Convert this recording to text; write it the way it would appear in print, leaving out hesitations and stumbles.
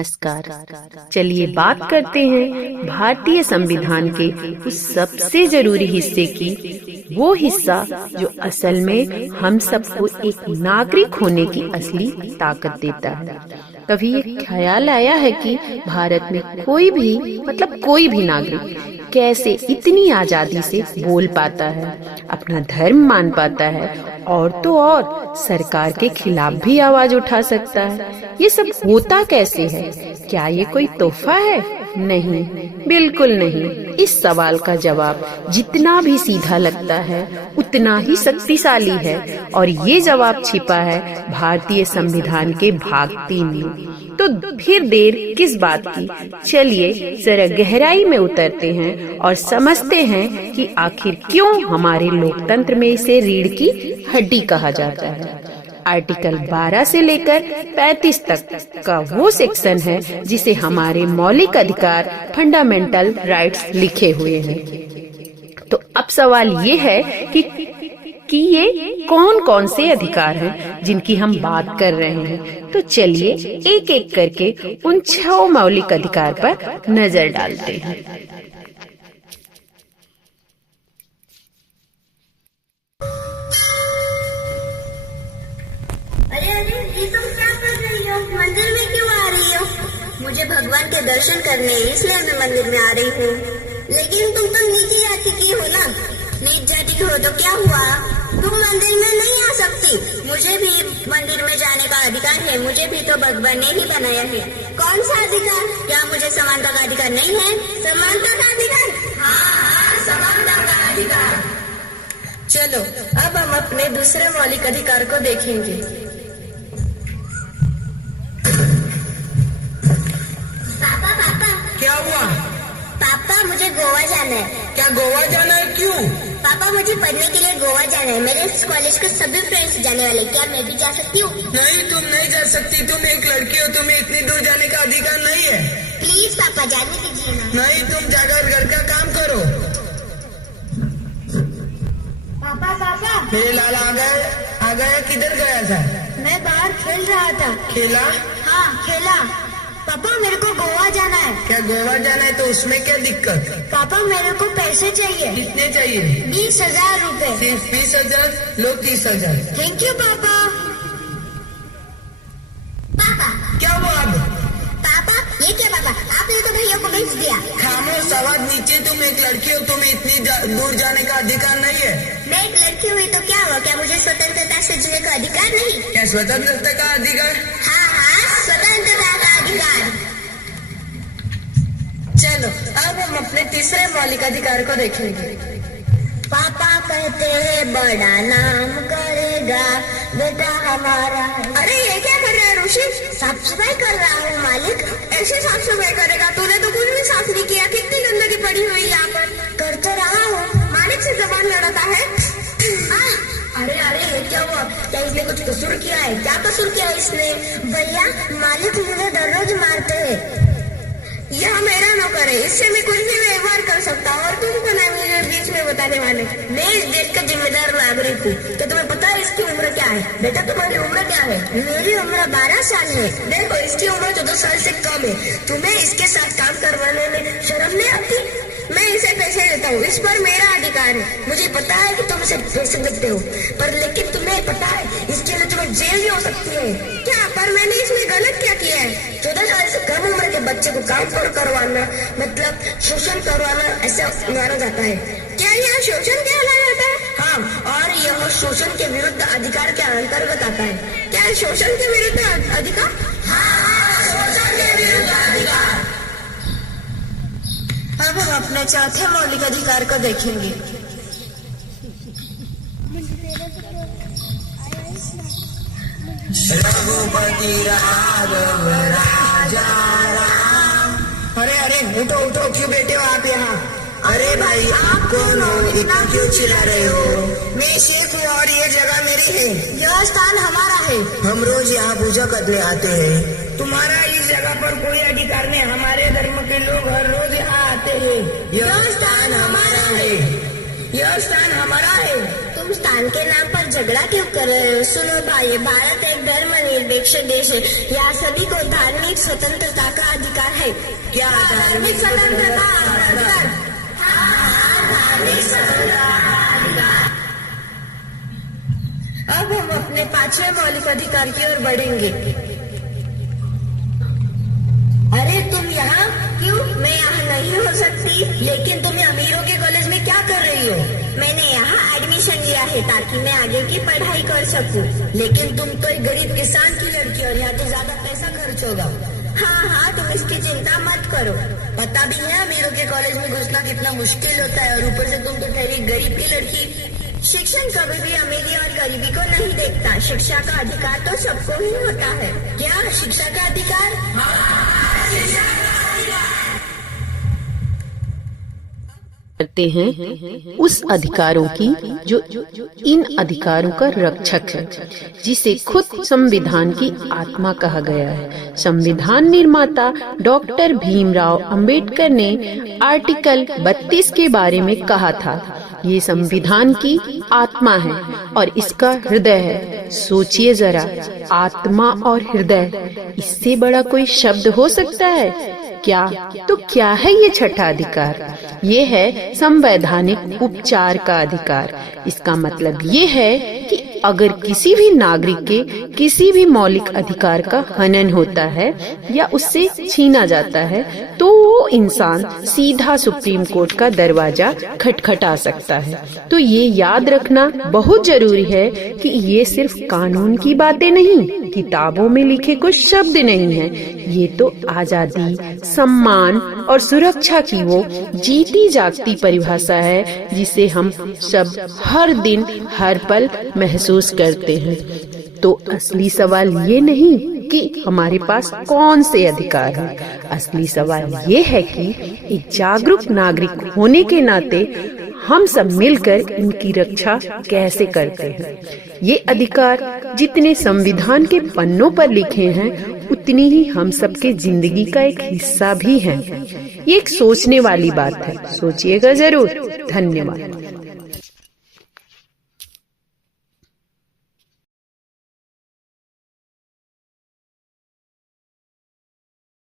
नमस्कार। चलिए बात करते हैं भारतीय संविधान के उस सबसे जरूरी हिस्से की, वो हिस्सा जो असल में हम सबको एक नागरिक होने की असली ताकत देता है। कभी ये ख्याल आया है कि भारत में कोई भी नागरिक कैसे इतनी आजादी से बोल पाता है, अपना धर्म मान पाता है और तो और सरकार के खिलाफ भी आवाज उठा सकता है? ये सब होता कैसे है? क्या ये कोई तोहफा है? नहीं, बिल्कुल नहीं। इस सवाल का जवाब जितना भी सीधा लगता है उतना ही शक्तिशाली है, और ये जवाब छिपा है भारतीय संविधान के भाग 3 में। तो फिर देर किस बात की, चलिए जरा गहराई में उतरते हैं और समझते हैं कि आखिर क्यों हमारे लोकतंत्र में इसे रीढ़ की हड्डी कहा जाता है। आर्टिकल 12 से लेकर 35 तक का वो सेक्शन है जिसे हमारे मौलिक अधिकार, फंडामेंटल राइट्स लिखे हुए हैं। तो अब सवाल ये है कि ये कौन कौन से अधिकार हैं जिनकी हम बात कर रहे हैं। तो चलिए एक एक करके उन 6 मौलिक अधिकार पर नजर डालते हैं। अरे ये तुम क्या कर रही हो? मंदिर में क्यों आ रही हो? मुझे भगवान के दर्शन करने इसलिए मैं मंदिर में आ रही हूँ। लेकिन तुम तो नीची जाति की हो ना? नीच जाति की हो तो क्या हुआ? तुम मंदिर में नहीं आ सकती। मुझे भी मंदिर में जाने का अधिकार है। मुझे भी तो भगवान ने ही बनाया है। कौन सा अधिकार? क्या मुझे समानता का अधिकार नहीं है? समानता का अधिकार? हाँ, समानता का अधिकार। चलो अब हम अपने दूसरे मौलिक अधिकार को देखेंगे। पापा क्या हुआ? पापा मुझे गोवा जाना है। क्या गोवा जाना है? क्यों? पापा मुझे पढ़ने के लिए गोवा जाना है। मेरे कॉलेज के सभी फ्रेंड्स जाने वाले, क्या मैं भी जा सकती हूँ? नहीं, तुम नहीं जा सकती। तुम एक लड़की हो, तुम्हें इतनी दूर जाने का अधिकार नहीं है। प्लीज पापा जाने दीजिए ना। नहीं, तुम जाकर घर का काम करो। पापा मेरे लाल आ गया। किधर गया था? मैं बाहर खेल रहा था। खेला? हाँ खेला। पापा मेरे को गोवा जाना है। क्या गोवा जाना है? तो उसमें क्या दिक्कत? पापा मेरे को पैसे चाहिए। कितने चाहिए? 20,000 रूपए। सिर्फ 20,000? लो 30,000। थैंक यू पापा। पापा क्या हुआ अब? पापा ये क्या पापा? आपने तो भैया को भेज दिया। खामोश, आवाज नीचे। तुम एक लड़की हो, तुम्हें इतनी दूर जाने का अधिकार नहीं है। मैं एक लड़की हुई तो क्या हुआ? क्या मुझे स्वतंत्रता से जीने का अधिकार नहीं? क्या स्वतंत्रता का अधिकार? हाँ, स्वतंत्रता का अधिकार। चलो अब हम अपने तीसरे मौलिक अधिकार को देखेंगे। पापा कहते हैं बड़ा नाम करेगा बेटा हमारा। अरे ये क्या कर रहा है ऋषि? साफ सफाई कर रहा हूँ मालिक। ऐसे साफ सफाई करेगा? तूने तो कुछ भी साफ नहीं किया। कितनी गंदगी पड़ी हुई यहाँ पर। कर तो रहा हूँ। मालिक से जबान लड़ाता है। अरे ये क्या हुआ? क्या इसने कुछ कसूर किया है? क्या कसूर किया है इसने? भैया मालिक मुझे दर रोज मारते हैं। यह मेरा नौकर है, इससे मैं कुछ भी व्यवहार कर सकता हूँ और तुमको ना मुझे बीच में बताने वाले। मैं इस देश का जिम्मेदार नागरिक हूँ। तो तुम्हें पता है इसकी उम्र क्या है? बेटा तुम्हारी उम्र क्या है? मेरी उम्र 12 साल है। देखो इसकी उम्र 14 साल से कम है। तुम्हें इसके साथ काम करवाने में शर्म नहीं आती? मैं इसे पैसे देता हूँ, इस पर मेरा अधिकार है। मुझे पता है कि तुम इसे पैसे देते हो, पर लेकिन तुम्हें पता है इसके लिए तुम्हें जेल भी हो सकती है। क्या? पर मैंने इसमें गलत क्या किया है? 14 साल से कम उम्र के बच्चे को काम करवाना मतलब शोषण करवाना ऐसा माना जाता है। क्या यह शोषण कहलाया जाता है? हाँ, और यह शोषण के विरुद्ध अधिकार के अंतर्गत आता है। क्या शोषण के विरुद्ध अधिकार? हाँ, शोषण के विरुद्ध अधिकार। अब हम अपने चौथे मौलिक अधिकार को देखेंगे। रघुपति राघव राजा राम। अरे उठो, क्यों बैठे हो आप यहाँ? अरे भाई आप कौन हो? इतना क्यों चिल्ला रहे हो? मैं शेख हूँ और ये जगह मेरी है। यह स्थान हमारा है। हम रोज यहाँ पूजा करने आते हैं। तुम्हारा इस जगह पर कोई अधिकार नहीं। हमारे धर्म के लोग हर रोज यहाँ आते हैं। यह स्थान हमारा है। यह स्थान हमारा है। तुम हिंदुस्तान के नाम पर झगड़ा क्यों कर रहे हो? सुनो भाई, भारत एक धर्मनिरपेक्ष देश है। यहाँ सभी को धार्मिक स्वतंत्रता का अधिकार है। क्या धार्मिक स्वतंत्रता अधिकार? धार्मिक स्वतंत्रता अधिकार। अब हम अपने 5वें मौलिक अधिकार की ओर बढ़ेंगे। अरे तुम यहाँ क्यों? मैं यहाँ नहीं हो सकती। लेकिन तुम अमीरों के कॉलेज में क्या कर रही हो? मैंने यहाँ एडमिशन लिया है ताकि मैं आगे की पढ़ाई कर सकूं। लेकिन तुम तो एक गरीब किसान की लड़की और यहाँ तो ज्यादा पैसा खर्च होगा। हाँ, तुम इसकी चिंता मत करो। पता भी है अमीरों के कॉलेज में घुसना कितना मुश्किल होता है, और ऊपर से तुम तो ठहरी गरीब की लड़की। शिक्षण कभी भी अमीरी और गरीबी को नहीं देखता। शिक्षा का अधिकार तो सबको ही होता है। क्या शिक्षा का अधिकार? करते हैं उस अधिकारों की जो इन अधिकारों का रक्षक है, जिसे खुद संविधान की आत्मा कहा गया है। संविधान निर्माता डॉक्टर भीमराव अंबेडकर ने आर्टिकल 32 के बारे में कहा था, ये संविधान की आत्मा है और इसका हृदय है। सोचिए जरा, आत्मा और हृदय, इससे बड़ा कोई शब्द हो सकता है क्या? तो क्या है ये छठा अधिकार? ये है संवैधानिक उपचार का अधिकार। इसका मतलब ये है कि अगर किसी भी नागरिक के किसी भी मौलिक अधिकार का हनन होता है या उससे छीना जाता है, तो वो इंसान सीधा सुप्रीम कोर्ट का दरवाजा खटखटा सकता है। तो ये याद रखना बहुत जरूरी है कि ये सिर्फ कानून की बातें नहीं, किताबों में लिखे कुछ शब्द नहीं है। ये तो आजादी, सम्मान और सुरक्षा की वो जीती जागती परिभाषा है जिसे हम सब हर दिन हर पल महसूस करते हैं। तो असली सवाल ये नहीं कि हमारे पास कौन से अधिकार हैं। असली सवाल ये है कि एक जागरूक नागरिक होने के नाते हम सब मिलकर इनकी रक्षा कैसे करते हैं। ये अधिकार जितने संविधान के पन्नों पर लिखे हैं, उतनी ही हम सबके जिंदगी का एक हिस्सा भी हैं। ये एक सोचने वाली बात है। सोचिएगा जरूर। धन्यवाद।